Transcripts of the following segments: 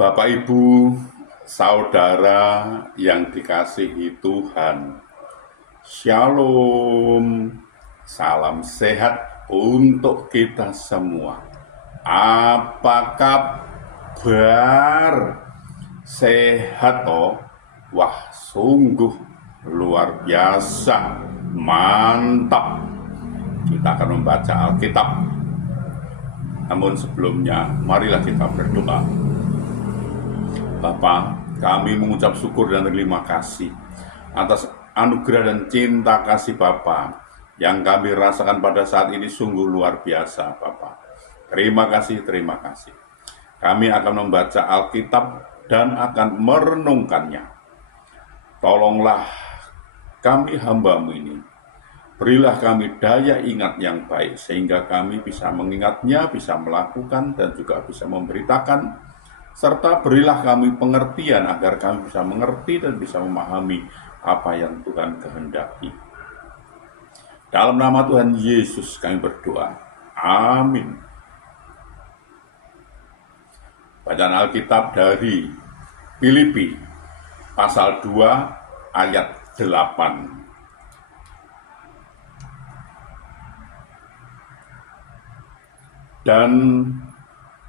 Bapak, Ibu, saudara yang dikasihi Tuhan, Shalom, salam sehat untuk kita semua. Apa kabar? Sehat toh? Wah, sungguh luar biasa, mantap. Kita akan membaca Alkitab. Namun sebelumnya, marilah kita berdoa. Bapa, kami mengucap syukur dan terima kasih atas anugerah dan cinta kasih Bapa yang kami rasakan pada saat ini sungguh luar biasa, Bapa. Terima kasih, terima kasih. Kami akan membaca Alkitab dan akan merenungkannya. Tolonglah kami hamba-Mu ini. Berilah kami daya ingat yang baik sehingga kami bisa mengingatnya, bisa melakukan dan juga bisa memberitakan. Serta berilah kami pengertian agar kami bisa mengerti dan bisa memahami apa yang Tuhan kehendaki. Dalam nama Tuhan Yesus kami berdoa. Amin. Bacaan Alkitab dari Filipi pasal 2 ayat 8. Dan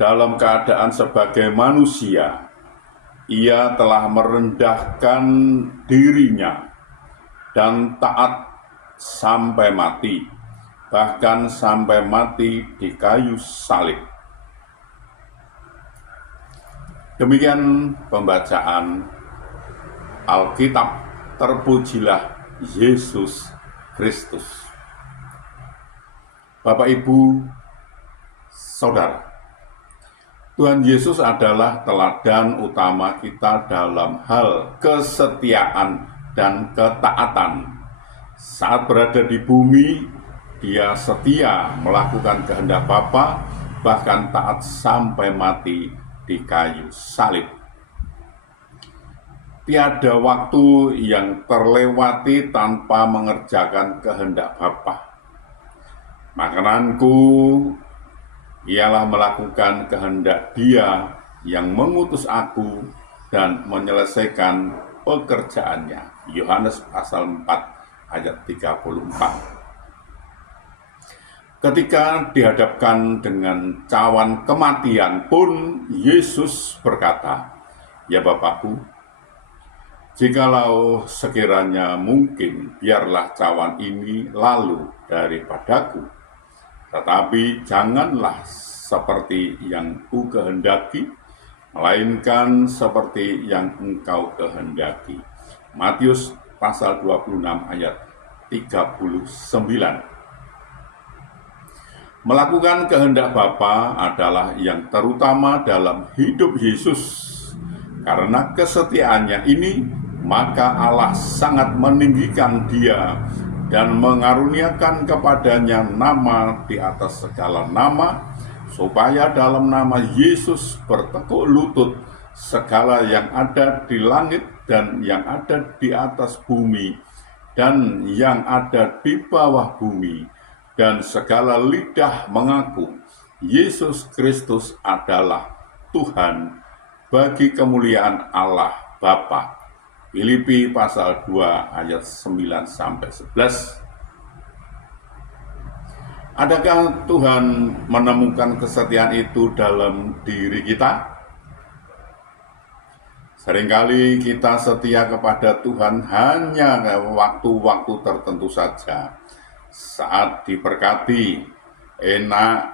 dalam keadaan sebagai manusia, ia telah merendahkan dirinya dan taat sampai mati, bahkan sampai mati di kayu salib. Demikian pembacaan Alkitab. Terpujilah Yesus Kristus. Bapak, Ibu, saudara, Tuhan Yesus adalah teladan utama kita dalam hal kesetiaan dan ketaatan. Saat berada di bumi, Dia setia melakukan kehendak Bapa, bahkan taat sampai mati di kayu salib. Tiada waktu yang terlewati tanpa mengerjakan kehendak Bapa. Makananku ialah melakukan kehendak Dia yang mengutus aku dan menyelesaikan pekerjaannya. Yohanes pasal 4 ayat 34. Ketika dihadapkan dengan cawan kematian pun, Yesus berkata, "Ya Bapakku, jikalau sekiranya mungkin, biarlah cawan ini lalu daripadaku. Tetapi janganlah seperti yang ku kehendaki, melainkan seperti yang engkau kehendaki." Matius pasal 26 ayat 39. Melakukan kehendak Bapa adalah yang terutama dalam hidup Yesus. Karena kesetiaannya ini, maka Allah sangat meninggikan Dia dan mengaruniakan kepadanya nama di atas segala nama, supaya dalam nama Yesus bertekuk lutut segala yang ada di langit dan yang ada di atas bumi dan yang ada di bawah bumi, dan segala lidah mengaku Yesus Kristus adalah Tuhan, bagi kemuliaan Allah Bapa. Filipi pasal 2 ayat 9-11. Adakah Tuhan menemukan kesetiaan itu dalam diri kita? Seringkali kita setia kepada Tuhan hanya waktu-waktu tertentu saja, saat diberkati, enak,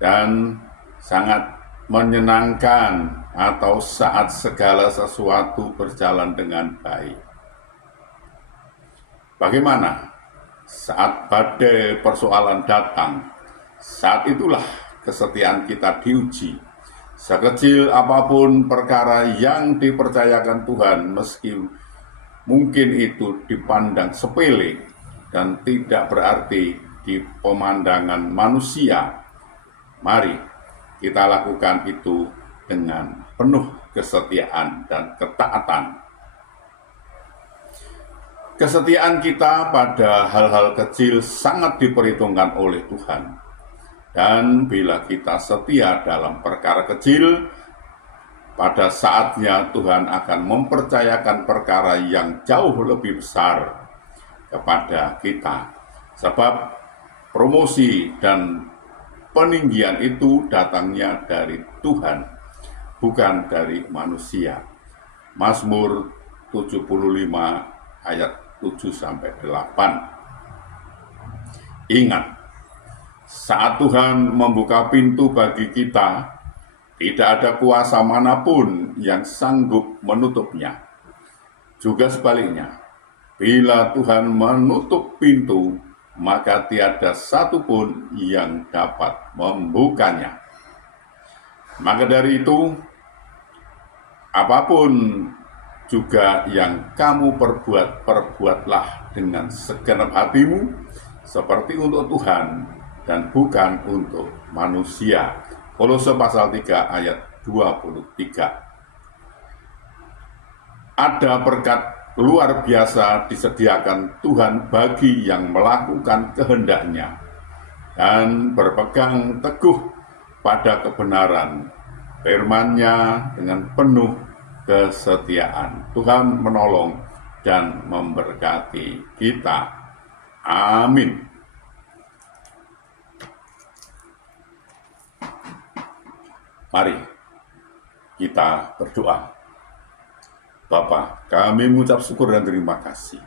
dan sangat menyenangkan, atau saat segala sesuatu berjalan dengan baik. Bagaimana saat badai persoalan datang? Saat itulah kesetiaan kita diuji. Sekecil apapun perkara yang dipercayakan Tuhan, meski mungkin itu dipandang sepele dan tidak berarti di pemandangan manusia, mari kita lakukan itu dengan penuh kesetiaan dan ketaatan. Kesetiaan kita pada hal-hal kecil sangat diperhitungkan oleh Tuhan. Dan bila kita setia dalam perkara kecil, pada saatnya Tuhan akan mempercayakan perkara yang jauh lebih besar kepada kita. Sebab promosi dan peninggian itu datangnya dari Tuhan, bukan dari manusia. Mazmur 75 ayat 7-8. Ingat, saat Tuhan membuka pintu bagi kita, tidak ada kuasa manapun yang sanggup menutupnya. Juga sebaliknya, bila Tuhan menutup pintu, maka tiada satupun yang dapat membukanya. Maka dari itu, apapun juga yang kamu perbuat, perbuatlah dengan segenap hatimu, seperti untuk Tuhan dan bukan untuk manusia. Kolose pasal 3 ayat 23. Ada berkat luar biasa disediakan Tuhan bagi yang melakukan kehendak-Nya dan berpegang teguh pada kebenaran firman-Nya dengan penuh kesetiaan. Tuhan menolong dan memberkati kita. Amin. Mari kita berdoa. Bapa, kami mengucap syukur dan terima kasih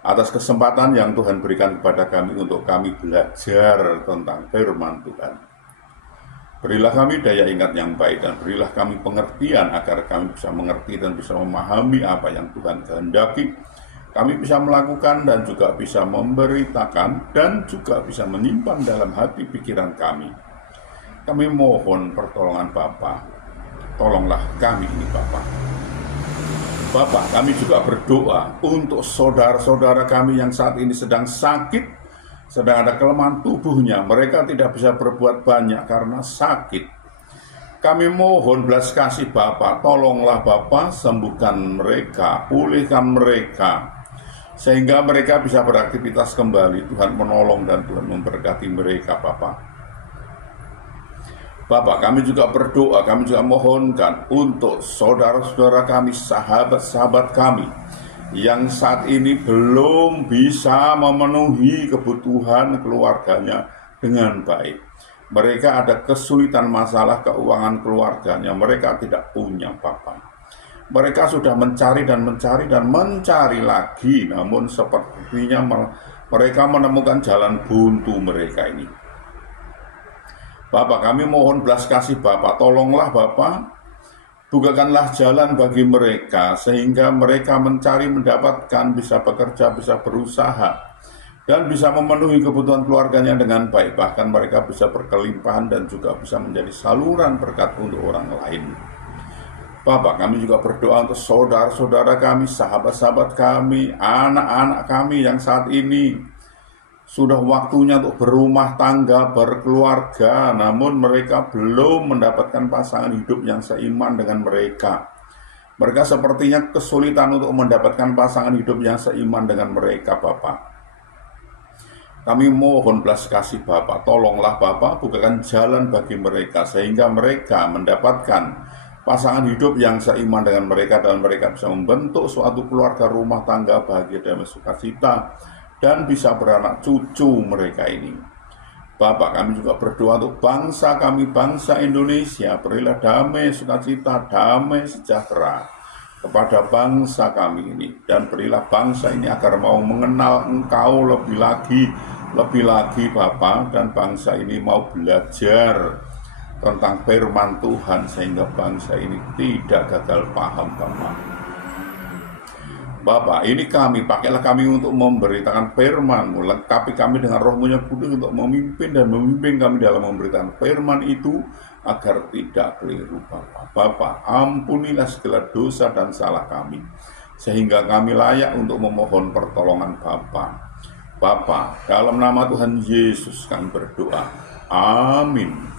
atas kesempatan yang Tuhan berikan kepada kami untuk kami belajar tentang firman Tuhan. Berilah kami daya ingat yang baik dan berilah kami pengertian agar kami bisa mengerti dan bisa memahami apa yang Tuhan kehendaki. Kami bisa melakukan dan juga bisa memberitakan dan juga bisa menyimpan dalam hati pikiran kami. Kami mohon pertolongan Bapa. Tolonglah kami ini Bapa. Bapak, kami juga berdoa untuk saudara-saudara kami yang saat ini sedang sakit, sedang ada kelemahan tubuhnya. Mereka tidak bisa berbuat banyak karena sakit. Kami mohon belas kasih Bapak, tolonglah Bapak, sembuhkan mereka, pulihkan mereka, sehingga mereka bisa beraktivitas kembali. Tuhan menolong dan Tuhan memberkati mereka Bapak. Bapak, kami juga berdoa, kami juga mohonkan untuk saudara-saudara kami, sahabat-sahabat kami yang saat ini belum bisa memenuhi kebutuhan keluarganya dengan baik. Mereka ada kesulitan masalah keuangan keluarganya, mereka tidak punya Bapak. Mereka sudah mencari dan mencari lagi, namun sepertinya mereka menemukan jalan buntu mereka ini. Bapak, kami mohon belas kasih Bapak, tolonglah Bapak, bukakanlah jalan bagi mereka, sehingga mereka mencari, mendapatkan, bisa bekerja, bisa berusaha, dan bisa memenuhi kebutuhan keluarganya dengan baik. Bahkan mereka bisa berkelimpahan dan juga bisa menjadi saluran berkat untuk orang lain. Bapak, kami juga berdoa untuk saudara-saudara kami, sahabat-sahabat kami, anak-anak kami yang saat ini sudah waktunya untuk berumah tangga, berkeluarga, namun mereka belum mendapatkan pasangan hidup yang seiman dengan mereka. Mereka sepertinya kesulitan untuk mendapatkan pasangan hidup yang seiman dengan mereka, Bapak. Kami mohon belas kasih Bapak, tolonglah Bapak, bukakan jalan bagi mereka, sehingga mereka mendapatkan pasangan hidup yang seiman dengan mereka, dan mereka bisa membentuk suatu keluarga rumah tangga bahagia dan sukacita, dan bisa beranak cucu mereka ini. Bapak, kami juga berdoa untuk bangsa kami, bangsa Indonesia. Berilah damai, sukacita, damai, sejahtera kepada bangsa kami ini. Dan berilah bangsa ini agar mau mengenal Engkau lebih lagi Bapak. Dan bangsa ini mau belajar tentang firman Tuhan, sehingga bangsa ini tidak gagal paham Bapak. Bapak, ini kami, pakailah kami untuk memberitakan firman-Mu, lengkapi kami dengan Roh-Mu yang kudus untuk memimpin dan memimpin kami dalam memberitakan firman itu, agar tidak keliru Bapak. Bapak, ampunilah segala dosa dan salah kami, sehingga kami layak untuk memohon pertolongan Bapak. Bapak, dalam nama Tuhan Yesus kami berdoa. Amin.